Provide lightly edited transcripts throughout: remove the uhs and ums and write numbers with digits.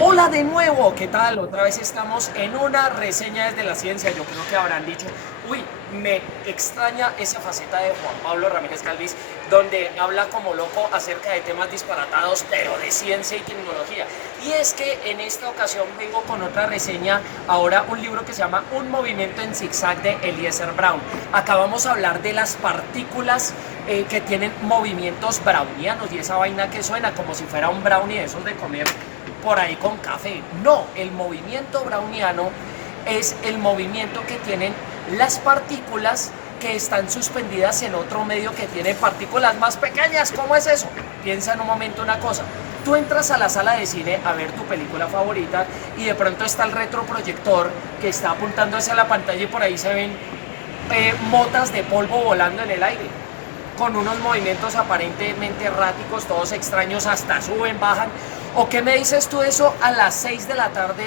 Hola de nuevo, ¿qué tal? Otra vez estamos en una reseña desde la ciencia. Yo creo que habrán dicho, uy, me extraña esa faceta de Juan Pablo Ramírez Calvis, donde habla como loco acerca de temas disparatados, pero de ciencia y tecnología. Y es que en esta ocasión vengo con otra reseña, ahora un libro que se llama Un movimiento en zigzag de Eliezer Brown. Acá vamos a hablar de las partículas que tienen movimientos brownianos y esa vaina que suena como si fuera un brownie de esos de comer por ahí con café. No, el movimiento browniano es el movimiento que tienen las partículas que están suspendidas en otro medio que tiene partículas más pequeñas. ¿Cómo es eso? Piensa en un momento una cosa. Tú entras a la sala de cine a ver tu película favorita y de pronto está el retroproyector que está apuntando hacia la pantalla y por ahí se ven motas de polvo volando en el aire con unos movimientos aparentemente erráticos, todos extraños, hasta suben, bajan. ¿O qué me dices tú de eso a las 6 de la tarde?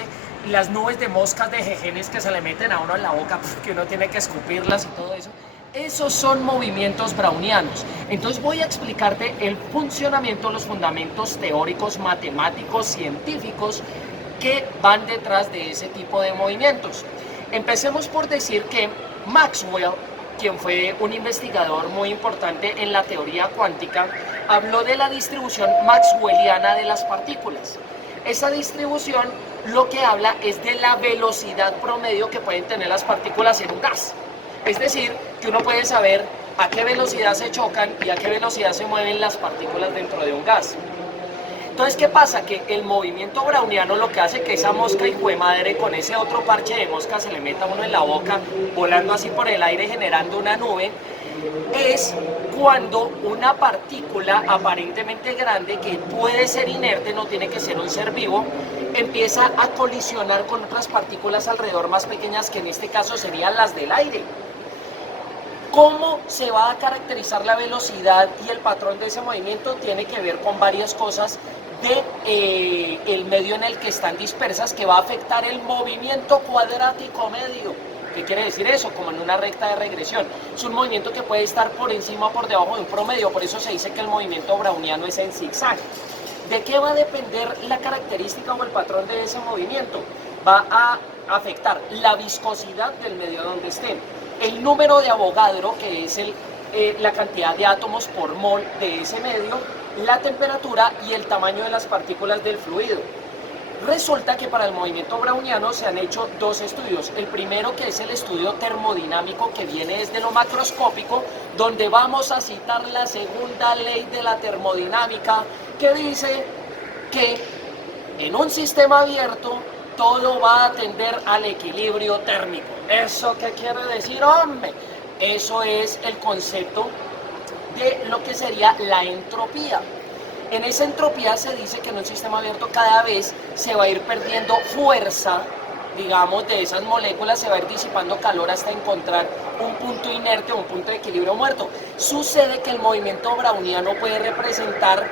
Las nubes de moscas de jejenes que se le meten a uno en la boca, que uno tiene que escupirlas y todo eso. Esos son movimientos brownianos. Entonces voy a explicarte el funcionamiento, los fundamentos teóricos, matemáticos, científicos que van detrás de ese tipo de movimientos. Empecemos por decir que Maxwell, quien fue un investigador muy importante en la teoría cuántica, habló de la distribución maxwelliana de las partículas. Esa distribución lo que habla es de la velocidad promedio que pueden tener las partículas en un gas. Es decir, que uno puede saber a qué velocidad se chocan y a qué velocidad se mueven las partículas dentro de un gas. Entonces, ¿qué pasa? Que el movimiento browniano lo que hace que esa mosca hijo de madre con ese otro parche de mosca se le meta a uno en la boca, volando así por el aire, generando una nube, es cuando una partícula aparentemente grande, que puede ser inerte, no tiene que ser un ser vivo, empieza a colisionar con otras partículas alrededor más pequeñas, que en este caso serían las del aire. ¿Cómo se va a caracterizar la velocidad y el patrón de ese movimiento? Tiene que ver con varias cosas de el medio en el que están dispersas, que va a afectar el movimiento cuadrático medio. ¿Qué quiere decir eso? Como en una recta de regresión. Es un movimiento que puede estar por encima o por debajo de un promedio, por eso se dice que el movimiento browniano es en zigzag. ¿De qué va a depender la característica o el patrón de ese movimiento? Va a afectar la viscosidad del medio donde estén, el número de Avogadro, que es la cantidad de átomos por mol de ese medio, la temperatura y el tamaño de las partículas del fluido. Resulta que para el movimiento browniano se han hecho dos estudios. El primero, que es el estudio termodinámico, que viene desde lo macroscópico, donde vamos a citar la segunda ley de la termodinámica, que dice que en un sistema abierto todo va a tender al equilibrio térmico. ¿Eso qué quiere decir, hombre? Eso es el concepto de lo que sería la entropía. En esa entropía se dice que en un sistema abierto cada vez se va a ir perdiendo fuerza, digamos, de esas moléculas, se va a ir disipando calor hasta encontrar un punto inerte, un punto de equilibrio muerto. Sucede que el movimiento browniano puede representar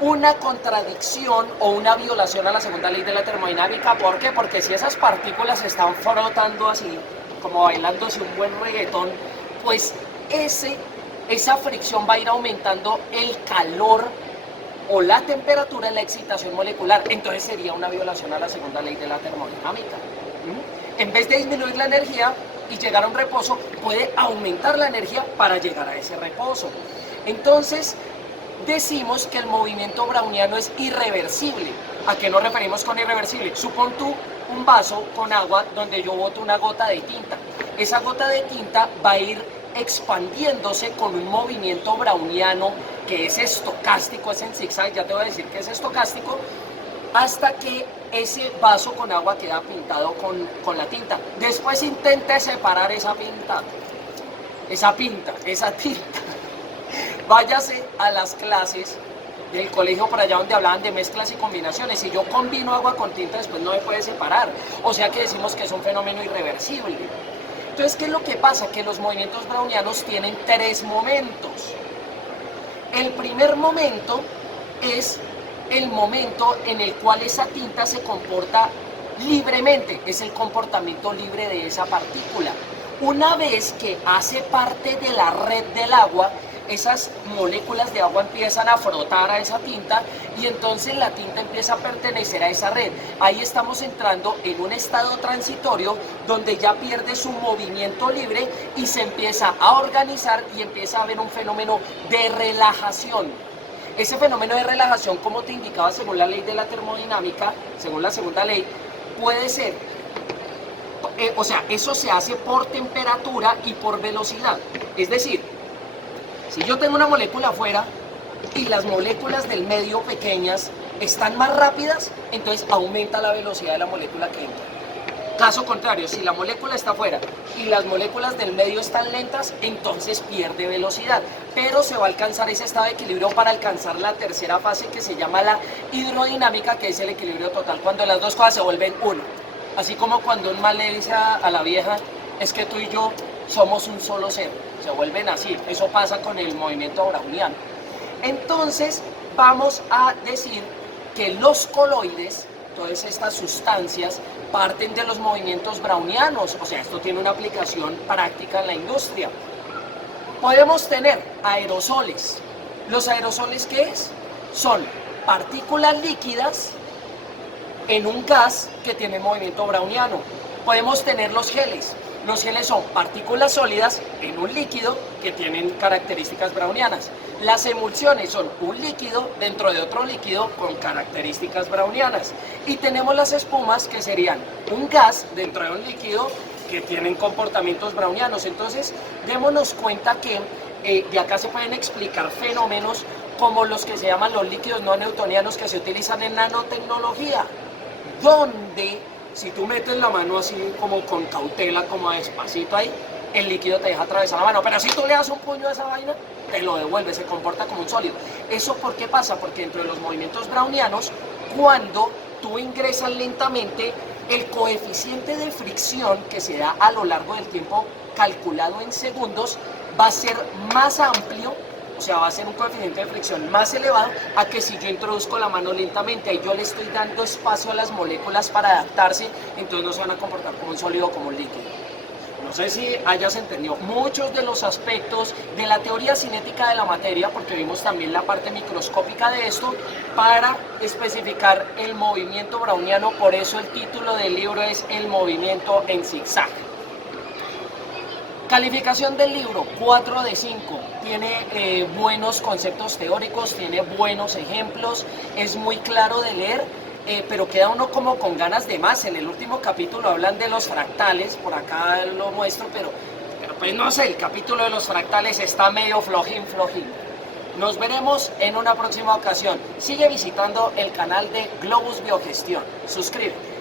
una contradicción o una violación a la segunda ley de la termodinámica. ¿Por qué? Porque si esas partículas se están frotando así, como bailándose un buen reggaetón, pues esa fricción va a ir aumentando el calor o la temperatura en la excitación molecular. Entonces sería una violación a la segunda ley de la termodinámica. En vez de disminuir la energía y llegar a un reposo, puede aumentar la energía para llegar a ese reposo. Entonces decimos que el movimiento browniano es irreversible. ¿A qué nos referimos con irreversible? Supón tú un vaso con agua donde yo boto una gota de tinta. Esa gota de tinta va a ir expandiéndose con un movimiento browniano que es estocástico, es en zigzag, ya te voy a decir que es estocástico, hasta que ese vaso con agua queda pintado con la tinta. Después intente separar esa tinta. Váyase a las clases del colegio por allá donde hablaban de mezclas y combinaciones. Si yo combino agua con tinta, después no me puede separar. O sea que decimos que es un fenómeno irreversible. Entonces, ¿qué es lo que pasa? Que los movimientos brownianos tienen tres momentos. El primer momento es el momento en el cual esa tinta se comporta libremente, es el comportamiento libre de esa partícula. Una vez que hace parte de la red del agua, esas moléculas de agua empiezan a frotar a esa tinta y entonces la tinta empieza a pertenecer a esa red. Ahí estamos entrando en un estado transitorio donde ya pierde su movimiento libre y se empieza a organizar y empieza a haber un fenómeno de relajación. Ese fenómeno de relajación, como te indicaba según la ley de la termodinámica, según la segunda ley, puede ser, o sea, eso se hace por temperatura y por velocidad. Es decir, si yo tengo una molécula afuera y las moléculas del medio pequeñas están más rápidas, entonces aumenta la velocidad de la molécula que entra. Caso contrario, si la molécula está afuera y las moléculas del medio están lentas, entonces pierde velocidad. Pero se va a alcanzar ese estado de equilibrio para alcanzar la tercera fase que se llama la hidrodinámica, que es el equilibrio total, cuando las dos cosas se vuelven uno. Así como cuando un man le dice a la vieja, es que tú y yo somos un solo ser, se vuelven así. Eso pasa con el movimiento browniano. Entonces vamos a decir que los coloides, todas estas sustancias, parten de los movimientos brownianos. O sea, esto tiene una aplicación práctica en la industria. Podemos tener aerosoles. ¿Los aerosoles qué es? Son partículas líquidas en un gas que tiene movimiento browniano. Podemos tener los geles. Los geles son partículas sólidas en un líquido que tienen características brownianas. Las emulsiones son un líquido dentro de otro líquido con características brownianas. Y tenemos las espumas, que serían un gas dentro de un líquido que tienen comportamientos brownianos. Entonces, démonos cuenta que de acá se pueden explicar fenómenos como los que se llaman los líquidos no newtonianos, que se utilizan en nanotecnología, donde si tú metes la mano así como con cautela, como despacito ahí, el líquido te deja atravesar la mano. Pero si tú le das un puño a esa vaina, te lo devuelve, se comporta como un sólido. ¿Eso por qué pasa? Porque dentro de los movimientos brownianos, cuando tú ingresas lentamente, el coeficiente de fricción que se da a lo largo del tiempo, calculado en segundos, va a ser más amplio. O sea, va a ser un coeficiente de fricción más elevado a que si yo introduzco la mano lentamente. Ahí yo le estoy dando espacio a las moléculas para adaptarse, entonces no se van a comportar como un sólido o como un líquido. No sé si hayas entendido muchos de los aspectos de la teoría cinética de la materia, porque vimos también la parte microscópica de esto, para especificar el movimiento browniano. Por eso el título del libro es El movimiento en zigzag. Calificación del libro, 4 de 5. Tiene buenos conceptos teóricos, tiene buenos ejemplos, es muy claro de leer, pero queda uno como con ganas de más. En el último capítulo hablan de los fractales, por acá lo muestro, pero pues no sé, el capítulo de los fractales está medio flojín. Nos veremos en una próxima ocasión. Sigue visitando el canal de Globus Biogestión. Suscríbete.